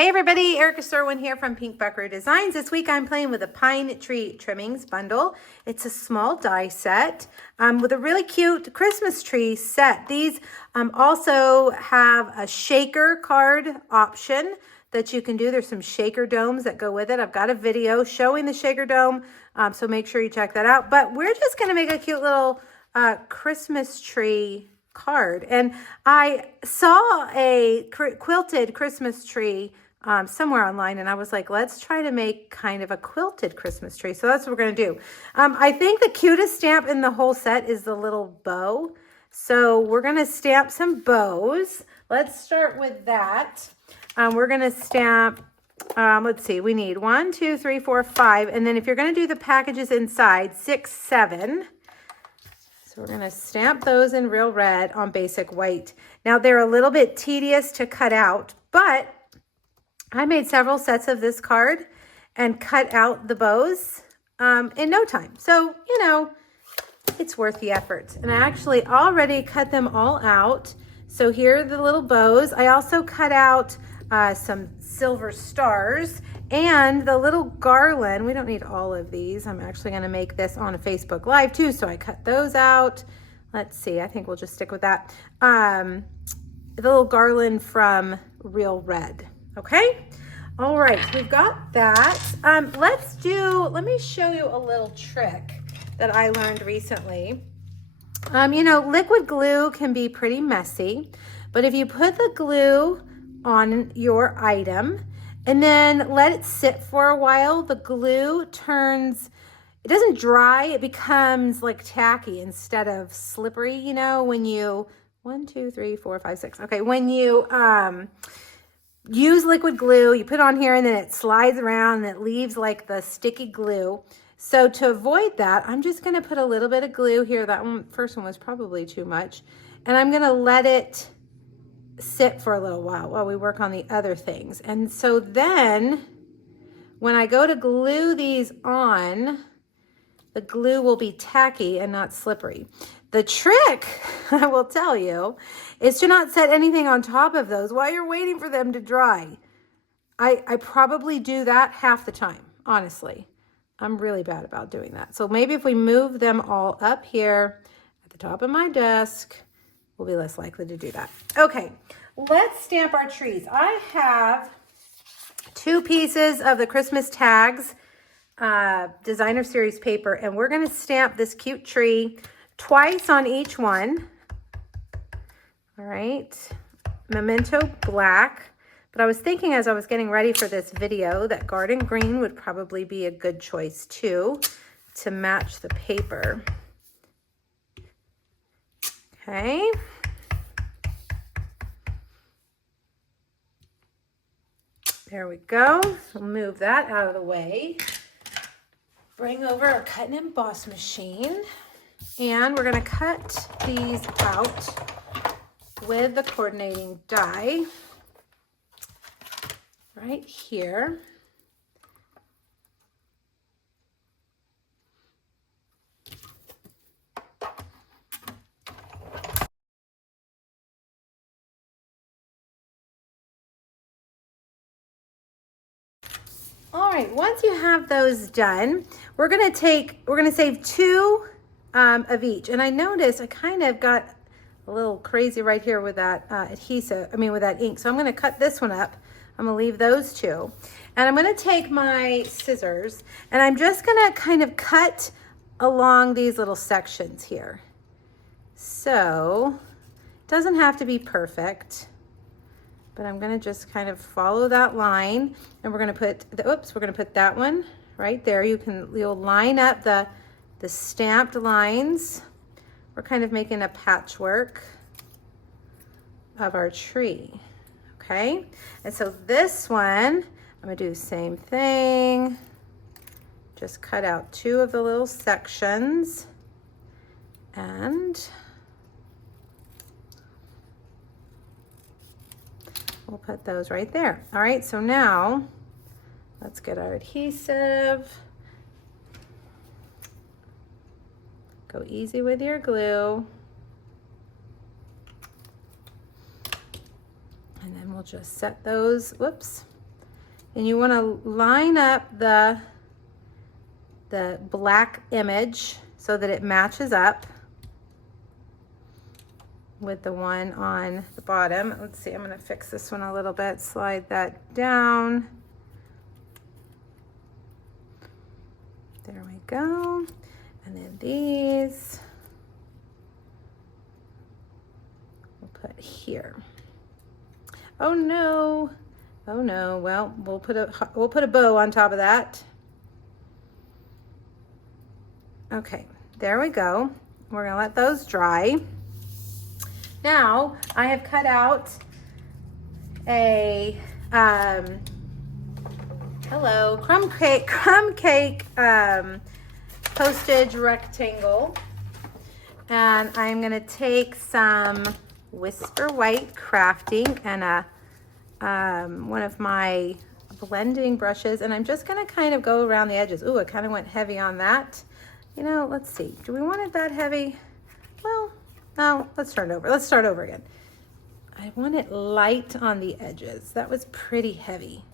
Hey everybody, Erica Serwin here from Pink Buckaroo Designs. This week I'm playing with a Pine Tree Trimmings bundle. It's a small die set with a really cute Christmas tree set. These also have a shaker card option that you can do. There's some shaker domes that go with it. I've got a video showing the shaker dome, so make sure you check that out. But we're just going to make a cute little Christmas tree card. And I saw a quilted Christmas tree somewhere online, and I was like, let's try to make kind of a quilted Christmas tree. So that's what we're going to do. I think the cutest stamp in the whole set is the little bow. So we're going to stamp some bows. Let's start with that. We're going to stamp, let's see, we need 1, 2, 3, 4, 5. And then if you're going to do the packages inside, 6, 7. So we're going to stamp those in real red on basic white. Now they're a little bit tedious to cut out, but I made several sets of this card and cut out the bows in no time. So, you know, it's worth the effort. And I actually already cut them all out. So here are the little bows. I also cut out some silver stars and the little garland. We don't need all of these. I'm actually going to make this on a Facebook Live too. So I cut those out. Let's see. I think we'll just stick with that. The little garland from Real Red. Okay. All right. We've got that. Let me show you a little trick that I learned recently. You know, liquid glue can be pretty messy, but if you put the glue on your item and then let it sit for a while, the glue turns, it doesn't dry, it becomes like tacky instead of slippery, you know, when you, 1, 2, 3, 4, 5, 6. Okay, when you use liquid glue, you put it on here and then it slides around and it leaves like the sticky glue. So to avoid that, I'm just gonna put a little bit of glue here. That first one was probably too much. And I'm gonna let it sit for a little while we work on the other things. And so then when I go to glue these on, the glue will be tacky and not slippery. The trick, I will tell you, is to not set anything on top of those while you're waiting for them to dry. I probably do that half the time, honestly. I'm really bad about doing that. So maybe if we move them all up here at the top of my desk, we'll be less likely to do that. Okay, let's stamp our trees. I have 2 pieces of the Christmas tags designer series paper, and we're going to stamp this cute tree twice on each one. All right, Memento Black. But I was thinking as I was getting ready for this video that Garden Green would probably be a good choice too to match the paper. Okay. There we go. We'll move that out of the way. Bring over our cut and emboss machine. And we're going to cut these out with the coordinating die right here. All right, once you have those done, we're going to save 2 of each. And I noticed I kind of got a little crazy right here with that with that ink. So I'm going to cut this one up. I'm going to leave those 2. And I'm going to take my scissors and I'm just going to kind of cut along these little sections here. So it doesn't have to be perfect, but I'm going to just kind of follow that line, and we're going to put we're going to put that one right there. You'll line up the stamped lines. We're kind of making a patchwork of our tree. Okay, and so this one, I'm gonna do the same thing. Just cut out 2 of the little sections and we'll put those right there. All right, so now let's get our adhesive. Go easy with your glue. And then we'll just set those, whoops, and you want to line up the black image so that it matches up with the one on the bottom. Let's see, I'm going to fix this one a little bit, slide that down. There we go. And then these we'll put here. Oh no. Oh no. Well, we'll put a bow on top of that. Okay, there we go. We're gonna let those dry. Now I have cut out a crumb cake postage rectangle, and I'm gonna take some Whisper White crafting and one of my blending brushes, and I'm just gonna kind of go around the edges. Ooh, it kind of went heavy on that. You know, let's see. Do we want it that heavy? Well, no, let's start over. Let's start over again. I want it light on the edges. That was pretty heavy.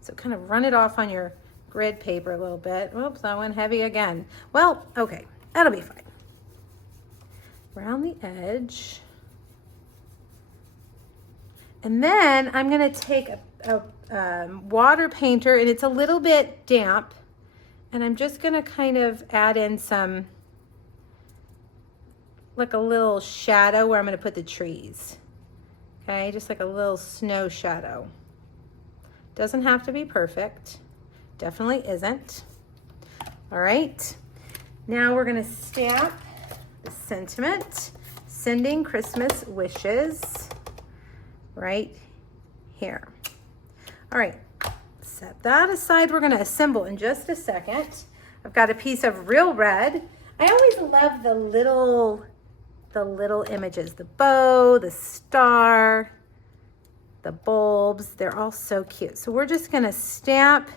So kind of run it off on your grid paper a little bit. Oops, that went heavy again. Well, okay, that'll be fine. Around the edge. And then I'm gonna take a water painter, and it's a little bit damp, and I'm just gonna kind of add in some, like a little shadow where I'm gonna put the trees. Okay, just like a little snow shadow. Doesn't have to be perfect. Definitely isn't. All right, now we're gonna stamp the sentiment, sending Christmas wishes, right here. All right, set that aside. We're gonna assemble in just a second. I've got a piece of real red. I always love the little images, the bow, the star, the bulbs. They're all so cute. So we're just gonna stamp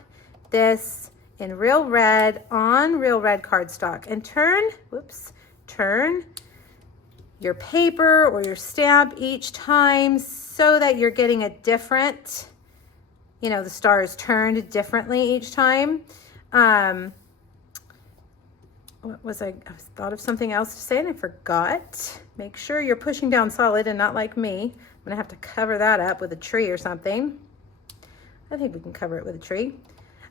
this in real red on real red cardstock, and turn your paper or your stamp each time so that you're getting a different, you know, the star is turned differently each time. What was I thought of something else to say and I forgot. Make sure you're pushing down solid and not like me. I'm gonna have to cover that up with a tree or something. I think we can cover it with a tree.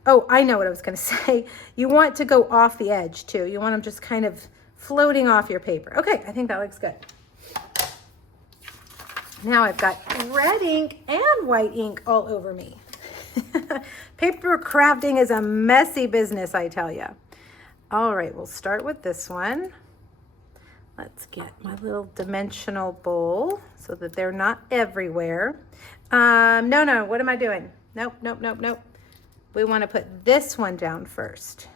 Oh, I know what I was gonna say. You want to go off the edge too. You want them just kind of floating off your paper. Okay, I think that looks good. Now I've got red ink and white ink all over me. Paper crafting is a messy business, I tell you. All right, we'll start with this one. Let's get my little dimensional bowl so that they're not everywhere. No, what am I doing? Nope. We want to put this one down first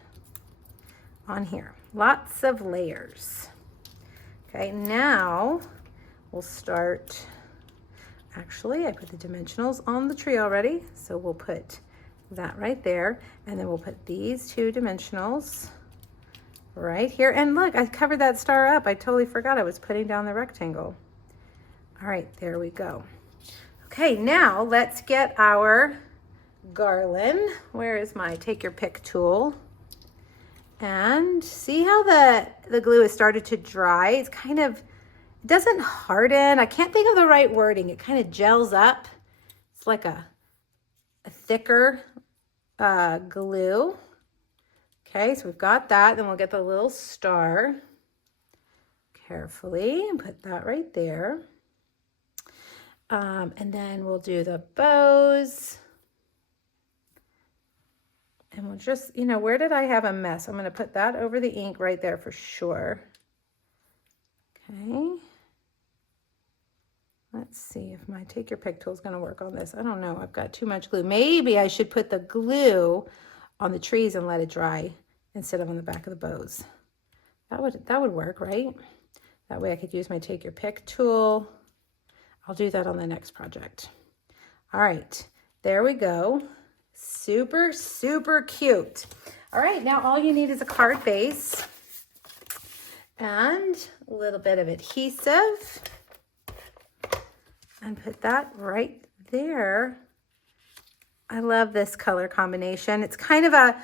on here. Lots of layers. Okay, now we'll start. Actually, I put the dimensionals on the tree already, so we'll put that right there, and then we'll put these two dimensionals right here. And look, I covered that star up. I totally forgot I was putting down the rectangle. All right, there we go. Okay, now let's get our garland. Where is my take your pick tool? And see how the glue has started to dry? It's kind of, it doesn't harden. I can't think of the right wording. It kind of gels up. It's like a thicker glue. Okay, so we've got that. Then we'll get the little star carefully and put that right there. And then we'll do the bows. And we'll just, you know, where did I have a mess? I'm going to put that over the ink right there for sure. Okay. Let's see if my take your pick tool is going to work on this. I don't know. I've got too much glue. Maybe I should put the glue on the trees and let it dry instead of on the back of the bows. That would work, right? That way I could use my take your pick tool. I'll do that on the next project. All right, there we go. Super, super cute. All right, now all you need is a card base and a little bit of adhesive, and put that right there I love this color combination. It's kind of a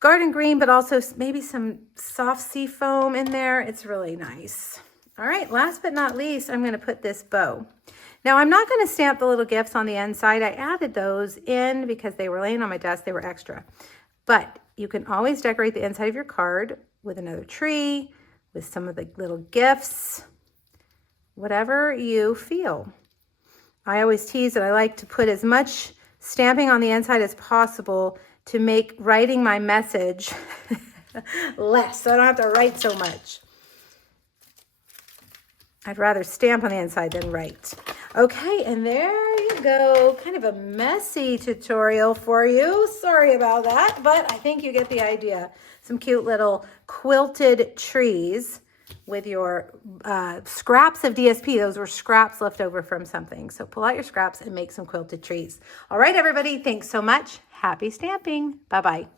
garden green, but also maybe some soft sea foam in there. It's really nice. All right, last but not least, I'm going to put this bow. Now, I'm not going to stamp the little gifts on the inside. I added those in because they were laying on my desk. They were extra. But you can always decorate the inside of your card with another tree, with some of the little gifts, whatever you feel. I always tease that I like to put as much stamping on the inside as possible to make writing my message less, so I don't have to write so much. I'd rather stamp on the inside than write. Okay, and there you go. Kind of a messy tutorial for you. Sorry about that, but I think you get the idea. Some cute little quilted trees with your scraps of DSP. Those were scraps left over from something. So pull out your scraps and make some quilted trees. All right, everybody, thanks so much. Happy stamping. Bye-bye.